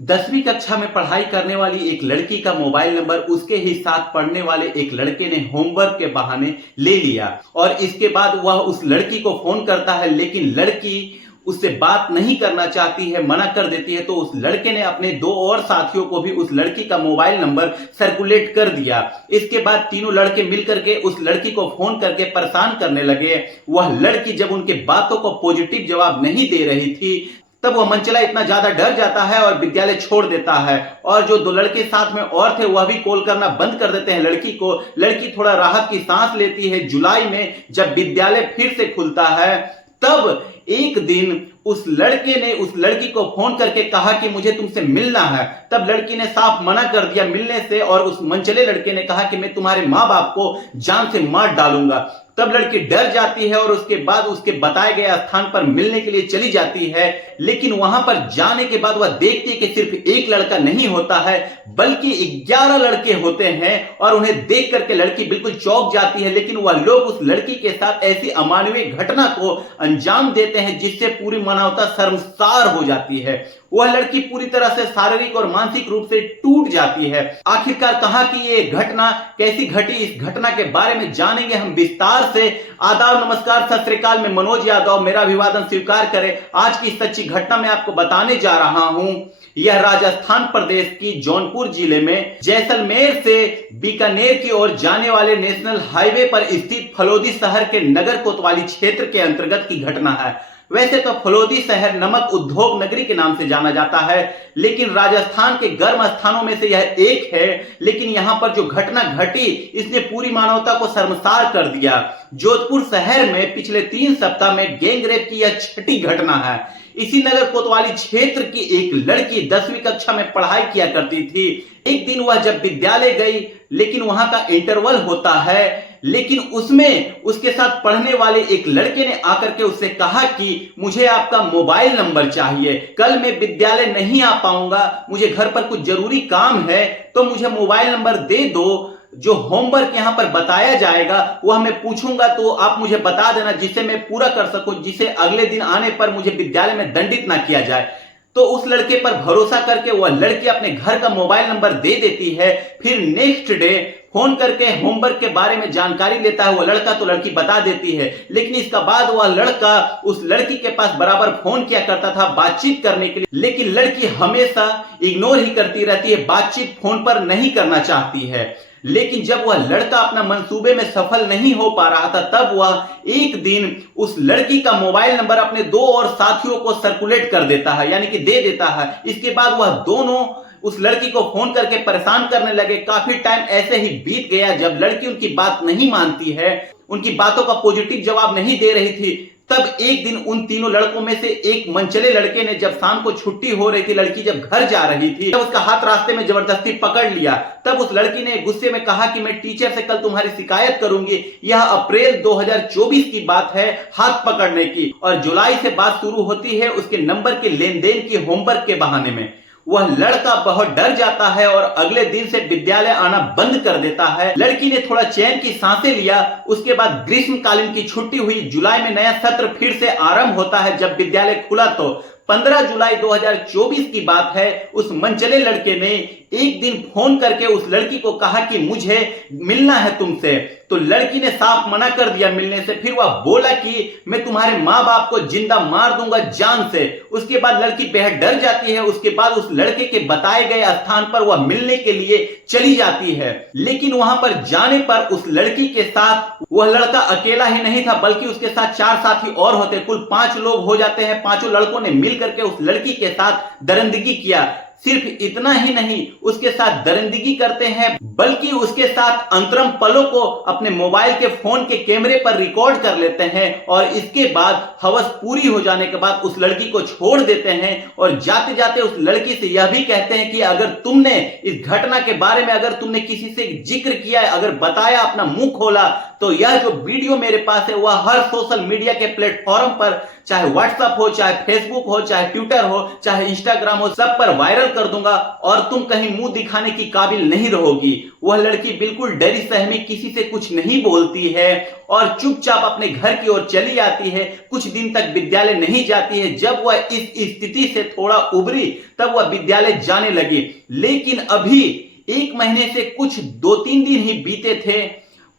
10वीं कक्षा में पढ़ाई करने वाली एक लड़की का मोबाइल नंबर उसके ही साथ पढ़ने वाले एक लड़के ने होमवर्क के बहाने ले लिया और इसके बाद वह उस लड़की को फोन करता है, लेकिन लड़की उससे बात नहीं करना चाहती है, मना कर देती है। तो उस लड़के ने अपने दो और साथियों को भी उस लड़की का मोबाइल नंबर सर्कुलेट कर दिया। इसके बाद तीनों लड़के मिलकर के उस लड़की को फोन करके परेशान करने लगे। वह लड़की जब उनके बातों को पॉजिटिव जवाब नहीं दे रही थी, तब वह मंचला इतना ज्यादा डर जाता है और विद्यालय छोड़ देता है। और जो दो लड़के साथ में और थे वह भी कॉल करना बंद कर देते हैं लड़की को। लड़की थोड़ा राहत की सांस लेती है। जुलाई में जब विद्यालय फिर से खुलता है, तब एक दिन उस लड़के ने उस लड़की को फोन करके कहा कि मुझे तुमसे मिलना है। तब लड़की ने साफ मना कर दिया मिलने से और उस मंचले लड़के ने कहा कि मैं तुम्हारे मां बाप को जान से मार डालूंगा। तब लड़की डर जाती है और उसके बाद उसके बताए गए स्थान पर मिलने के लिए चली जाती है। लेकिन वहां पर जाने के बाद वह देखती है कि सिर्फ एक लड़का नहीं होता है, बल्कि 11 लड़के होते हैं और उन्हें देख करके लड़की बिल्कुल चौंक जाती है। लेकिन वह लोग उस लड़की के साथ ऐसी अमानवीय घटना को अंजाम देते हैं जिससे पूरी मानवता शर्मसार हो जाती है। वह लड़की पूरी तरह से शारीरिक और मानसिक रूप से टूट जाती है। आखिरकार कहां की ये घटना कैसी घटी, इस घटना के बारे में जानेंगे हम विस्तार से। आदाब, नमस्कार, सत श्री अकाल। मैं मनोज यादव, मेरा अभिवादन स्वीकार करें। आज की सच्ची घटना मैं आपको बताने जा रहा हूं। यह राजस्थान प्रदेश की जौनपुर जिले में जैसलमेर से बीकानेर की ओर जाने वाले नेशनल हाईवे पर स्थित फलोदी शहर के नगर कोतवाली क्षेत्र के अंतर्गत की घटना है। वैसे तो फलोदी शहर नमक उद्योग नगरी के नाम से जाना जाता है, लेकिन राजस्थान के गर्म स्थानों में से यह एक है। लेकिन यहां पर जो घटना घटी इसने पूरी मानवता को शर्मसार कर दिया। जोधपुर शहर में पिछले 3 सप्ताह में गैंगरेप की यह छठी घटना है। इसी नगर कोतवाली क्षेत्र की एक लड़की 10वीं कक्षा में पढ़ाई किया करती थी। एक दिन वह जब विद्यालय गई, लेकिन वहां का इंटरवल होता है, लेकिन उसमें उसके साथ पढ़ने वाले एक लड़के ने आकर के उससे कहा कि मुझे आपका मोबाइल नंबर चाहिए, कल मैं विद्यालय नहीं आ पाऊंगा, मुझे घर पर कुछ जरूरी काम है, तो मुझे मोबाइल नंबर दे दो। जो होमवर्क यहां पर बताया जाएगा वह मैं पूछूंगा तो आप मुझे बता देना, जिसे मैं पूरा कर सकूं, जिसे अगले दिन आने पर मुझे विद्यालय में दंडित ना किया जाए। तो उस लड़के पर भरोसा करके वह लड़की अपने घर का मोबाइल नंबर दे देती है। फिर नेक्स्ट डे फोन करके होमवर्क के बारे में जानकारी लेता है वह लड़का, तो लड़की बता देती है। लेकिन इसका बाद वह लड़का उस लड़की के पास बराबर फोन किया करता था बातचीत करने के लिए, लेकिन लड़की हमेशा इग्नोर ही करती रहती है, बातचीत फोन पर नहीं करना चाहती है। लेकिन जब वह लड़का अपना मंसूबे में सफल नहीं हो पा रहा था, तब वह एक दिन उस लड़की का मोबाइल नंबर अपने 2 और साथियों को सर्कुलेट कर देता है, यानी कि दे देता है। इसके बाद वह दोनों उस लड़की को फोन करके परेशान करने लगे। काफी टाइम ऐसे ही बीत गया। जब लड़की उनकी बात नहीं मानती है, उनकी बातों का पॉजिटिव जवाब नहीं दे रही थी, तब एक दिन उन तीनों लड़कों में से एक मंचले लड़के ने, जब शाम को छुट्टी हो रही थी, लड़की जब घर जा रही थी, तब उसका हाथ रास्ते में जबरदस्ती पकड़ लिया। तब उस लड़की ने गुस्से में कहा कि मैं टीचर से कल तुम्हारी शिकायत करूंगी। यह अप्रैल 2024 की बात है, हाथ पकड़ने की। और जुलाई से बात शुरू होती है उसके नंबर के लेन देन की, होमवर्क के बहाने में। वह लड़का बहुत डर जाता है और अगले दिन से विद्यालय आना बंद कर देता है। लड़की ने थोड़ा चैन की सांसें लिया। उसके बाद ग्रीष्मकालीन की छुट्टी हुई। जुलाई में नया सत्र फिर से आरंभ होता है। जब विद्यालय खुला तो 15 जुलाई 2024 की बात है। उस मंचले लड़के ने एक दिन फोन करके उस लड़की को कहा कि मुझे मिलना है तुमसे। तो लड़की ने साफ मना कर दिया मिलने से। फिर वह बोला कि मैं तुम्हारे मां बाप को जिंदा मार दूंगा जान से। उसके बाद लड़की बेहद डर जाती है। उसके बाद उस लड़के के बताए गए स्थान पर वह मिलने के लिए चली जाती है। लेकिन वहां पर जाने पर उस लड़की के साथ वह लड़का अकेला ही नहीं था, बल्कि उसके साथ 4 साथी और होते। कुल 5 लोग हो जाते हैं। 5 लड़कों ने मिल करके उस लड़की के साथ दरिंदगी किया। सिर्फ इतना ही नहीं, उसके साथ दरिंदगी करते हैं, बल्कि उसके साथ अंतरम पलों को अपने मोबाइल के फोन के कैमरे पर रिकॉर्ड कर लेते हैं। और इसके बाद हवस पूरी हो जाने के बाद उस लड़की को छोड़ देते हैं और जाते जाते उस लड़की से यह भी कहते हैं कि अगर तुमने इस घटना के बारे में अगर तुमने किसी से जिक्र किया है, अगर बताया, अपना मुंह खोला, तो यह जो वीडियो मेरे पास है वह हर सोशल मीडिया के प्लेटफॉर्म पर, चाहे व्हाट्सएप हो, चाहे फेसबुक हो, चाहे ट्विटर हो, चाहे इंस्टाग्राम हो, सब पर वायरल वायरल कर दूंगा और तुम कहीं मुंह दिखाने की काबिल नहीं रहोगी। वह लड़की बिल्कुल डरी सहमी, किसी से कुछ नहीं बोलती है और चुपचाप अपने घर की ओर चली आती है। कुछ दिन तक विद्यालय नहीं जाती है। जब वह इस स्थिति से थोड़ा उभरी तब वह विद्यालय जाने लगी। लेकिन अभी 1 महीने से कुछ 2-3 दिन ही बीते थे।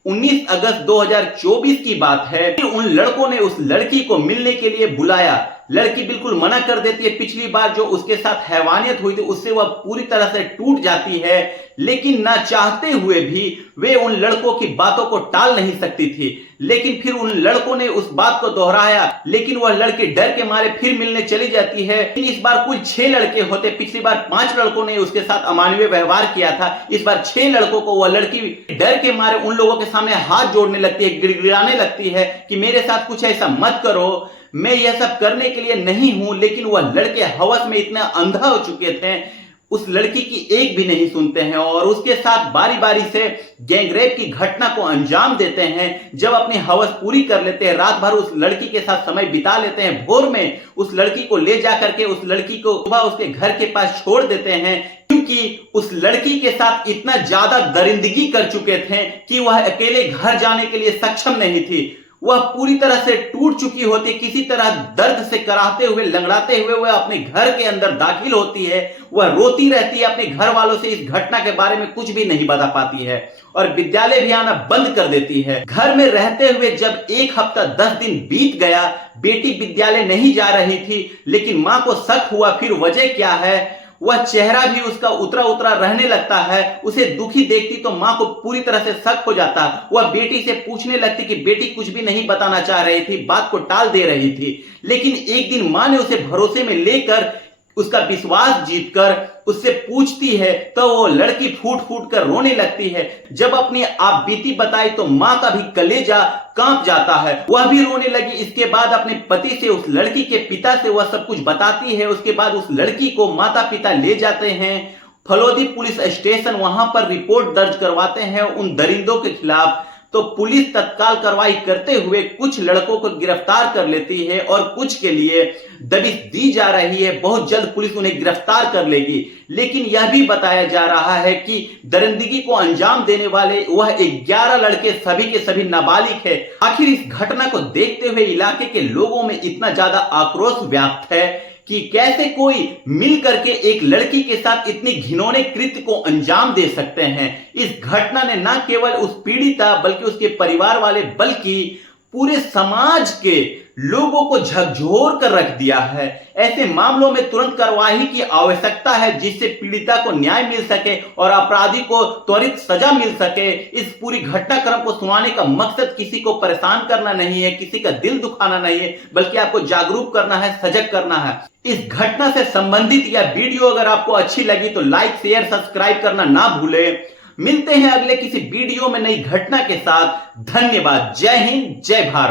19 अगस्त 2024 की बात है। उन लड़कों ने उस लड़की को मिलने के लिए बुलाया। लड़की बिल्कुल मना कर देती है। पिछली बार जो उसके साथ हैवानियत हुई थी उससे वह पूरी तरह से टूट जाती है, लेकिन ना चाहते हुए भी वे उन लड़कों की बातों को टाल नहीं सकती थी। लेकिन फिर उन लड़कों ने उस बात को दोहराया, लेकिन वह लड़की डर के मारे फिर मिलने चली जाती है। इस बार कुल 6 लड़के होते। पिछली बार 5 लड़कों ने उसके साथ अमानवीय व्यवहार किया था। इस बार 6 लड़कों को वह लड़की डर के मारे उन लोगों के सामने हाथ जोड़ने लगती है, गिड़गिड़ाने लगती है कि मेरे साथ कुछ ऐसा मत करो, मैं यह सब करने के लिए नहीं हूं। लेकिन वह लड़के हवस में इतना अंधा हो चुके थे, उस लड़की की एक भी नहीं सुनते हैं और उसके साथ बारी बारी से गैंगरेप की घटना को अंजाम देते हैं। जब अपनी हवस पूरी कर लेते हैं, रात भर उस लड़की के साथ समय बिता लेते हैं। भोर में उस लड़की को ले जा करके उस लड़की को सुबह उसके घर के पास छोड़ देते हैं, क्योंकि उस लड़की के साथ इतना ज्यादा दरिंदगी कर चुके थे कि वह अकेले घर जाने के लिए सक्षम नहीं थी। वह पूरी तरह से टूट चुकी होती। किसी तरह दर्द से कराहते हुए, लंगड़ाते हुए वह अपने घर के अंदर दाखिल होती है। वह रोती रहती है, अपने घर वालों से इस घटना के बारे में कुछ भी नहीं बता पाती है और विद्यालय भी आना बंद कर देती है। घर में रहते हुए जब 1 हफ्ता 10 दिन बीत गया, बेटी विद्यालय नहीं जा रही थी, लेकिन मां को शक हुआ। फिर वजह क्या है? वह चेहरा भी उसका उतरा उतरा रहने लगता है। उसे दुखी देखती तो मां को पूरी तरह से शक हो जाता। वह बेटी से पूछने लगती कि बेटी कुछ भी नहीं बताना चाह रही थी, बात को टाल दे रही थी। लेकिन एक दिन मां ने उसे भरोसे में लेकर, उसका विश्वास जीतकर उससे पूछती है तो वो लड़की फूट फूट कर रोने लगती है। जब अपनी आप बीती बताई तो मां का भी कलेजा कांप जाता है, वह भी रोने लगी। इसके बाद अपने पति से, उस लड़की के पिता से वह सब कुछ बताती है। उसके बाद उस लड़की को माता पिता ले जाते हैं फलोदी पुलिस स्टेशन। वहां पर रिपोर्ट दर्ज करवाते हैं उन दरिंदों के खिलाफ। तो पुलिस तत्काल कार्रवाई करते हुए कुछ लड़कों को गिरफ्तार कर लेती है और कुछ के लिए दबिश दी जा रही है। बहुत जल्द पुलिस उन्हें गिरफ्तार कर लेगी। लेकिन यह भी बताया जा रहा है कि दरिंदगी को अंजाम देने वाले वह 11 लड़के सभी के सभी नाबालिग है। आखिर इस घटना को देखते हुए इलाके के लोगों में इतना ज्यादा आक्रोश व्याप्त है कि कैसे कोई मिल करके एक लड़की के साथ इतनी घिनौने कृत्य को अंजाम दे सकते हैं। इस घटना ने न केवल उस पीड़िता बल्कि उसके परिवार वाले बल्कि पूरे समाज के लोगों को झकझोर कर रख दिया है। ऐसे मामलों में तुरंत कार्रवाई की आवश्यकता है, जिससे पीड़िता को न्याय मिल सके और अपराधी को त्वरित सजा मिल सके। इस पूरी घटनाक्रम को सुनाने का मकसद किसी को परेशान करना नहीं है, किसी का दिल दुखाना नहीं है, बल्कि आपको जागरूक करना है, सजग करना है। इस घटना से संबंधित यह वीडियो अगर आपको अच्छी लगी तो लाइक, शेयर, सब्सक्राइब करना ना भूले। मिलते हैं अगले किसी वीडियो में नई घटना के साथ। धन्यवाद। जय हिंद, जय भारत।